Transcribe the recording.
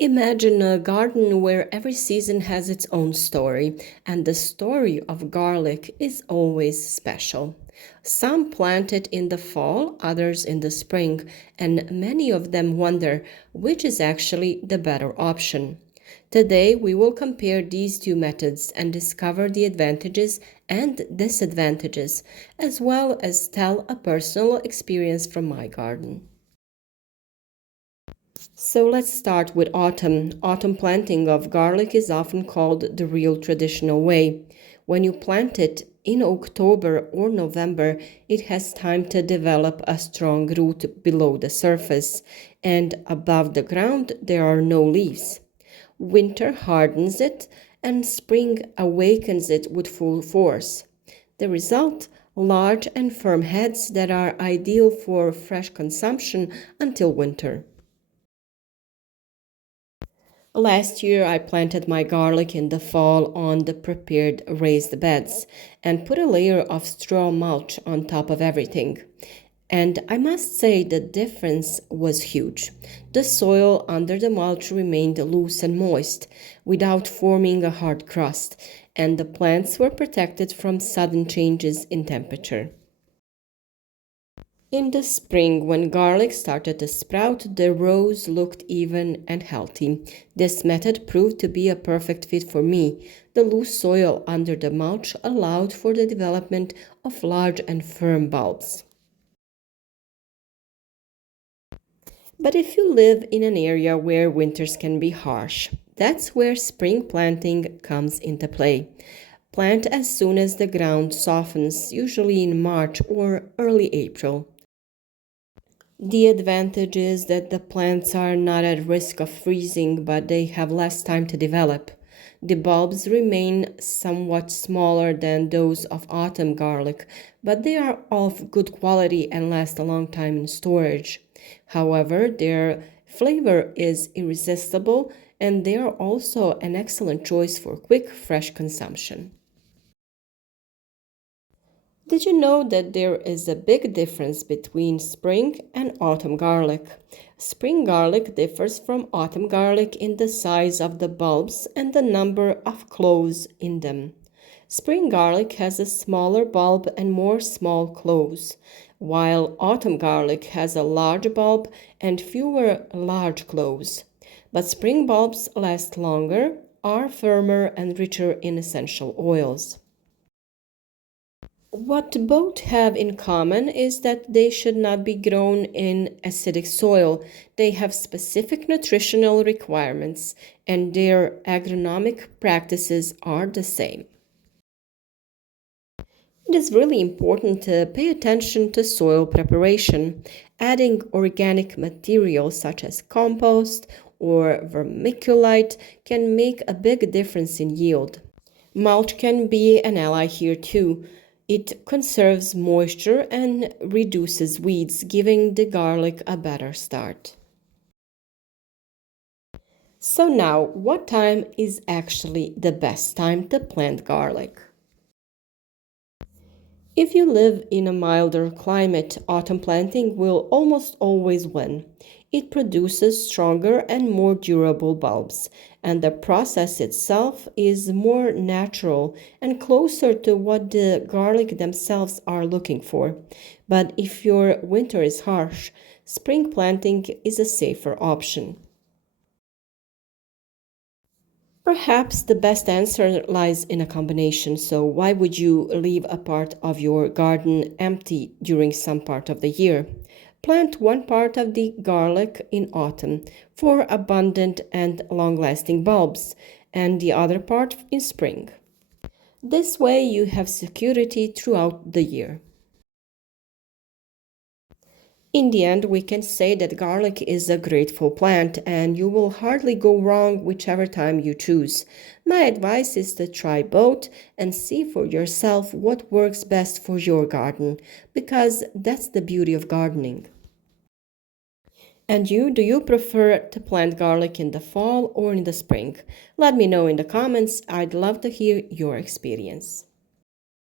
Imagine a garden where every season has its own story, and the story of garlic is always special. Some plant it in the fall, others in the spring, and many of them wonder which is actually the better option. Today, we will compare these two methods and discover the advantages and disadvantages, as well as tell a personal experience from my garden. So let's start with autumn. Autumn planting of garlic is often called the real traditional way. When you plant it in October or November, it has time to develop a strong root below the surface, and above the ground there are no leaves. Winter hardens it, and spring awakens it with full force. The result? Large and firm heads that are ideal for fresh consumption until winter. Last year, I planted my garlic in the fall on the prepared raised beds and put a layer of straw mulch on top of everything. And I must say the difference was huge. The soil under the mulch remained loose and moist without forming a hard crust, and the plants were protected from sudden changes in temperature. In the spring, when garlic started to sprout, the rows looked even and healthy. This method proved to be a perfect fit for me. The loose soil under the mulch allowed for the development of large and firm bulbs. But if you live in an area where winters can be harsh, that's where spring planting comes into play. Plant as soon as the ground softens, usually in March or early April. The advantage is that the plants are not at risk of freezing, but they have less time to develop. The bulbs remain somewhat smaller than those of autumn garlic, but they are of good quality and last a long time in storage. However, their flavor is irresistible and they are also an excellent choice for quick, fresh consumption. Did you know that there is a big difference between spring and autumn garlic? Spring garlic differs from autumn garlic in the size of the bulbs and the number of cloves in them. Spring garlic has a smaller bulb and more small cloves, while autumn garlic has a large bulb and fewer large cloves. But spring bulbs last longer, are firmer, and richer in essential oils. What both have in common is that they should not be grown in acidic soil. They have specific nutritional requirements, and their agronomic practices are the same. It is really important to pay attention to soil preparation. Adding organic material such as compost or vermiculite can make a big difference in yield. Mulch can be an ally here too. It conserves moisture and reduces weeds, giving the garlic a better start. So now, what time is actually the best time to plant garlic? If you live in a milder climate, autumn planting will almost always win. It produces stronger and more durable bulbs, and the process itself is more natural and closer to what the garlic themselves are looking for. But if your winter is harsh, spring planting is a safer option. Perhaps the best answer lies in a combination. So, why would you leave a part of your garden empty during some part of the year? Plant one part of the garlic in autumn for abundant and long lasting bulbs, and the other part in spring. This way, you have security throughout the year. In the end, we can say that garlic is a grateful plant and you will hardly go wrong whichever time you choose. My advice is to try both and see for yourself what works best for your garden, because that's the beauty of gardening. And you, do you prefer to plant garlic in the fall or in the spring? Let me know in the comments. I'd love to hear your experience.